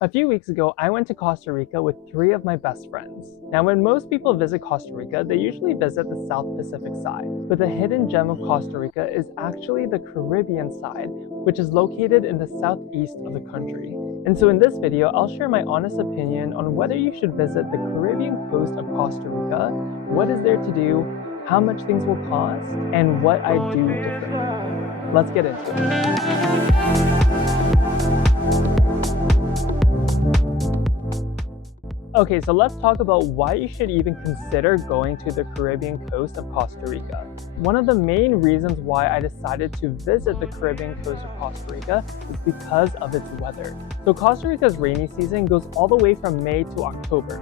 A few weeks ago, I went to Costa Rica with 3 of my best friends. Now, when most people visit Costa Rica, they usually visit the South Pacific side. But the hidden gem of Costa Rica is actually the Caribbean side, which is located in the southeast of the country. And so in this video, I'll share my honest opinion on whether you should visit the Caribbean coast of Costa Rica, what is there to do, how much things will cost, and what I do differently. Let's get into it. Okay, so let's talk about why you should even consider going to the Caribbean coast of Costa Rica. One of the main reasons why I decided to visit the Caribbean coast of Costa Rica is because of its weather. So Costa Rica's rainy season goes all the way from May to October,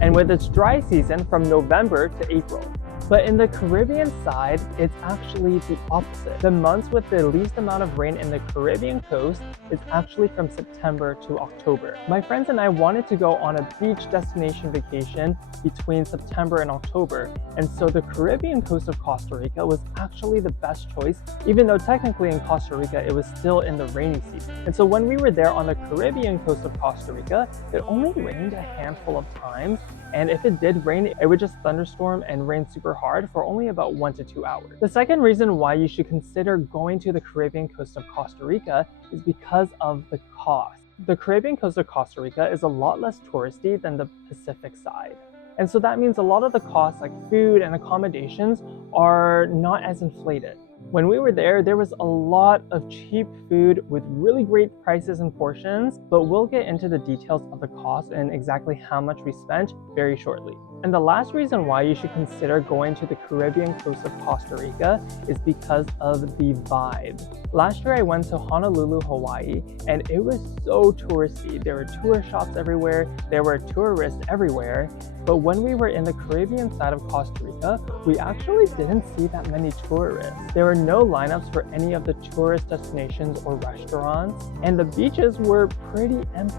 and with its dry season from November to April. But in the Caribbean side, it's actually the opposite. The months with the least amount of rain in the Caribbean coast is actually from September to October. My friends and I wanted to go on a beach destination vacation between September and October, and so the Caribbean coast of Costa Rica was actually the best choice, even though technically in Costa Rica it was still in the rainy season. And so when we were there on the Caribbean coast of Costa Rica, it only rained a handful of times, and if it did rain, it would just thunderstorm and rain super hard for only about 1 to 2 hours. The second reason why you should consider going to the Caribbean coast of Costa Rica is because of the cost. The Caribbean coast of Costa Rica is a lot less touristy than the Pacific side. And so that means a lot of the costs like food and accommodations are not as inflated. When we were there was a lot of cheap food with really great prices and portions, but we'll get into the details of the cost and exactly how much we spent very shortly. And the last reason why you should consider going to the Caribbean coast of Costa Rica is because of the vibe. Last year I went to Honolulu, Hawaii, and it was so touristy. There were tourist shops everywhere, there were tourists everywhere, but when we were in the Caribbean side of Costa Rica, we actually didn't see that many tourists. There were no lineups for any of the tourist destinations or restaurants, and the beaches were pretty empty.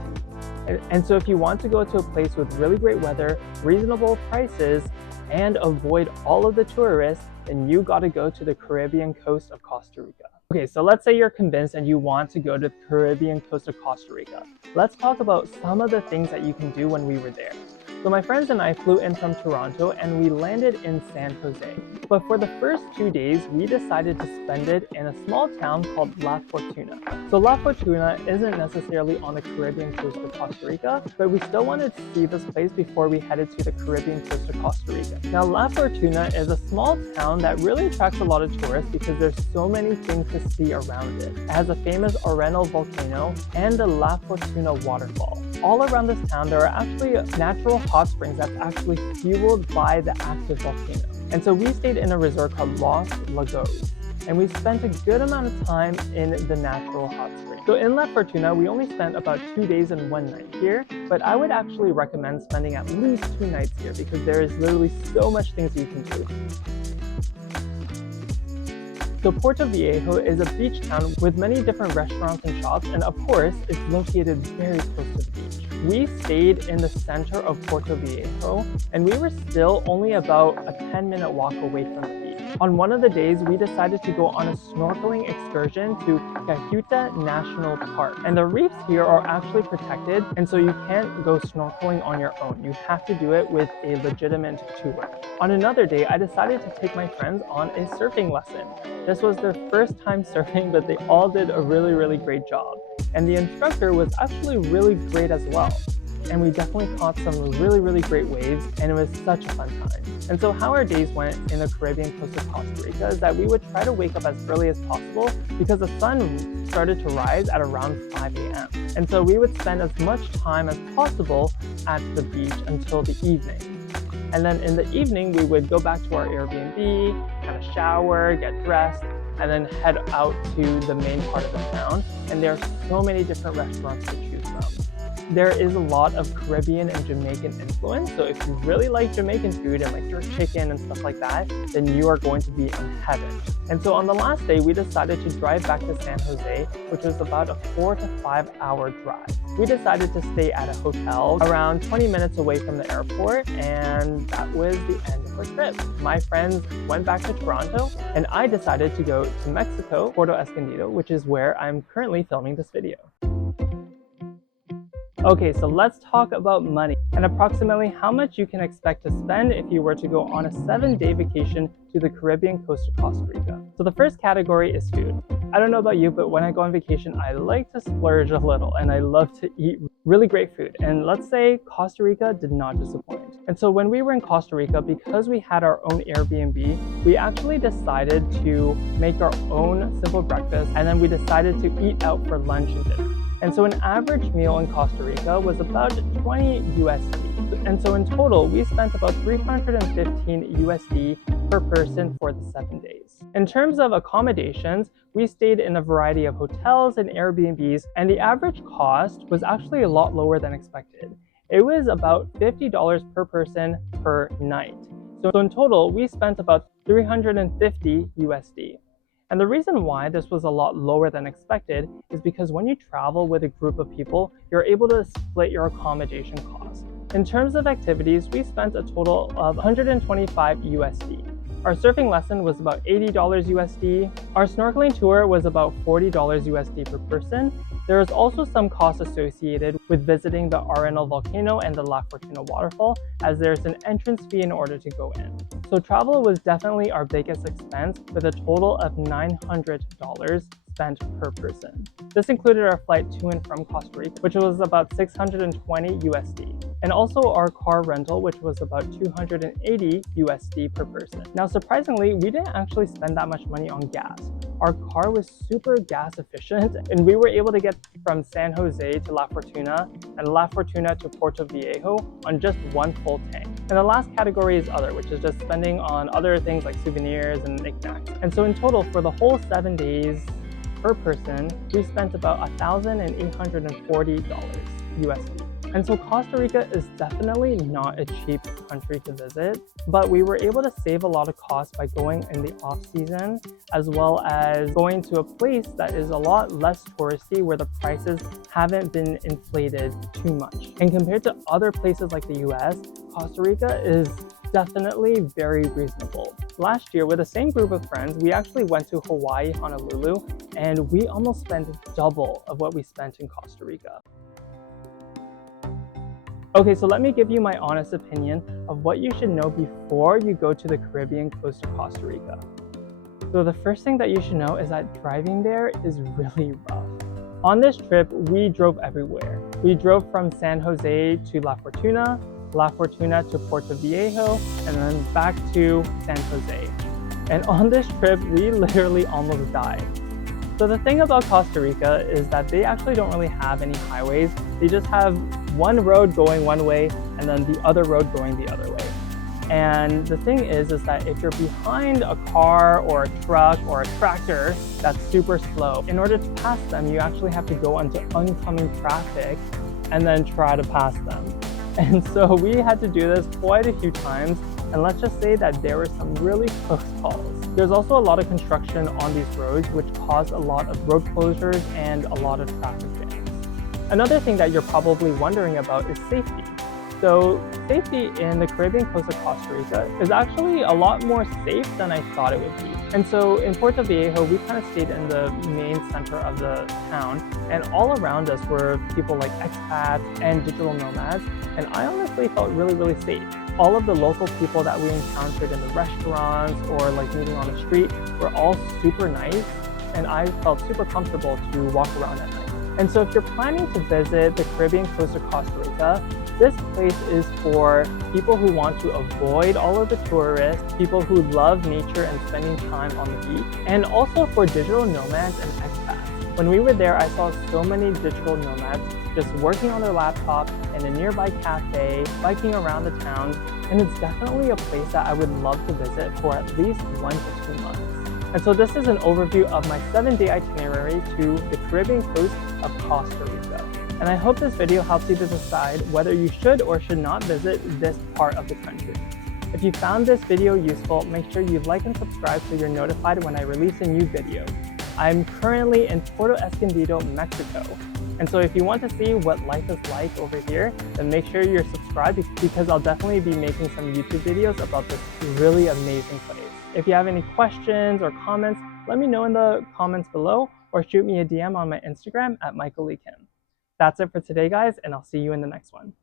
And so if you want to go to a place with really great weather, reasonable prices, and avoid all of the tourists, then you gotta go to the Caribbean coast of Costa Rica. Okay, so let's say you're convinced and you want to go to the Caribbean coast of Costa Rica. Let's talk about some of the things that you can do when we were there. So my friends and I flew in from Toronto and we landed in San Jose. But for the first 2 days, we decided to spend it in a small town called La Fortuna. So La Fortuna isn't necessarily on the Caribbean coast of Costa Rica, but we still wanted to see this place before we headed to the Caribbean coast of Costa Rica. Now La Fortuna is a small town that really attracts a lot of tourists because there's so many things to see around it. It has a famous Arenal volcano and the La Fortuna waterfall. All around this town, there are actually natural hot springs that's actually fueled by the active volcano. And so we stayed in a resort called Los Lagos, and we spent a good amount of time in the natural hot spring. So in La Fortuna, we only spent about 2 days and 1 night here, but I would actually recommend spending at least 2 nights here because there is literally so much things you can do. So Puerto Viejo is a beach town with many different restaurants and shops, and of course, it's located very close to the beach. We stayed in the center of Puerto Viejo, and we were still only about a 10-minute walk away from the beach. On one of the days, we decided to go on a snorkeling excursion to Cahuita National Park. And the reefs here are actually protected, and so you can't go snorkeling on your own. You have to do it with a legitimate tour. On another day, I decided to take my friends on a surfing lesson. This was their first time surfing, but they all did a really great job. And the instructor was actually really great as well. And we definitely caught some really great waves, and it was such a fun time. And so how our days went in the Caribbean coast of Costa Rica is that we would try to wake up as early as possible because the sun started to rise at around 5 a.m. And so we would spend as much time as possible at the beach until the evening. And then in the evening, we would go back to our Airbnb, have a shower, get dressed, and then head out to the main part of the town. And there are so many different restaurants to choose from. There is a lot of Caribbean and Jamaican influence, so if you really like Jamaican food and like jerk chicken and stuff like that, then you are going to be in heaven. And so on the last day, we decided to drive back to San Jose, which was about a 4 to 5 hour drive. We decided to stay at a hotel around 20 minutes away from the airport, and that was the end of our trip. My friends went back to Toronto, and I decided to go to Mexico, Puerto Escondido, which is where I'm currently filming this video. Okay, so let's talk about money and approximately how much you can expect to spend if you were to go on a 7-day vacation to the Caribbean coast of Costa Rica. So the first category is food. I don't know about you, but when I go on vacation, I like to splurge a little and I love to eat really great food. And let's say Costa Rica did not disappoint. And so when we were in Costa Rica, because we had our own Airbnb, we actually decided to make our own simple breakfast, and then we decided to eat out for lunch and dinner. And so an average meal in Costa Rica was about 20 USD. And so in total, we spent about 315 USD per person for the 7 days. In terms of accommodations, we stayed in a variety of hotels and Airbnbs, and the average cost was actually a lot lower than expected. It was about $50 per person per night. So in total, we spent about 350 USD. And the reason why this was a lot lower than expected is because when you travel with a group of people, you're able to split your accommodation costs. In terms of activities, we spent a total of 125 USD. Our surfing lesson was about $80 USD. Our snorkeling tour was about $40 USD per person. There is also some costs associated with visiting the Arenal volcano and the La Fortuna waterfall, as there's an entrance fee in order to go in. So travel was definitely our biggest expense, with a total of $900 spent per person. This included our flight to and from Costa Rica, which was about 620 USD. And also our car rental, which was about 280 USD per person. Now, surprisingly, we didn't actually spend that much money on gas. Our car was super gas efficient, and we were able to get from San Jose to La Fortuna and La Fortuna to Puerto Viejo on just one full tank. And the last category is other, which is just spending on other things like souvenirs and knickknacks. And so in total, for the whole 7 days per person, we spent about $1,840 USD. And so Costa Rica is definitely not a cheap country to visit, but we were able to save a lot of costs by going in the off season, as well as going to a place that is a lot less touristy, where the prices haven't been inflated too much. And compared to other places like the US, Costa Rica is definitely very reasonable. Last year, with the same group of friends, we actually went to Hawaii, Honolulu, and we almost spent double of what we spent in Costa Rica. Okay, so let me give you my honest opinion of what you should know before you go to the Caribbean coast of Costa Rica. So the first thing that you should know is that driving there is really rough. On this trip, we drove everywhere. We drove from San Jose to La Fortuna to Puerto Viejo, and then back to San Jose. And on this trip, we literally almost died. So the thing about Costa Rica is that they actually don't really have any highways. They just have one road going one way and then the other road going the other way. And the thing is that if you're behind a car or a truck or a tractor that's super slow, in order to pass them, you actually have to go onto oncoming traffic and then try to pass them. And so we had to do this quite a few times, and let's just say that there were some really close calls. There's also a lot of construction on these roads, which caused a lot of road closures and a lot of traffic jams. Another thing that you're probably wondering about is safety. So safety in the Caribbean coast of Costa Rica is actually a lot more safe than I thought it would be. And so in Puerto Viejo, we kind of stayed in the main center of the town, and all around us were people like expats and digital nomads, and I honestly felt really safe. All of the local people that we encountered in the restaurants or like meeting on the street were all super nice, and I felt super comfortable to walk around at night. And so if you're planning to visit the Caribbean coast of Costa Rica, this place is for people who want to avoid all of the tourists, people who love nature and spending time on the beach, and also for digital nomads and expats. When we were there, I saw so many digital nomads just working on their laptop in a nearby cafe, biking around the town, and it's definitely a place that I would love to visit for at least 1 to 2 months. And so this is an overview of my 7-day itinerary to the Caribbean coast of Costa Rica. And I hope this video helps you to decide whether you should or should not visit this part of the country. If you found this video useful, make sure you like and subscribe so you're notified when I release a new video. I'm currently in Puerto Escondido, Mexico. And so if you want to see what life is like over here, then make sure you're subscribed, because I'll definitely be making some YouTube videos about this really amazing place. If you have any questions or comments, let me know in the comments below, or shoot me a DM on my Instagram at Michael Lee Kim. That's it for today, guys, and I'll see you in the next one.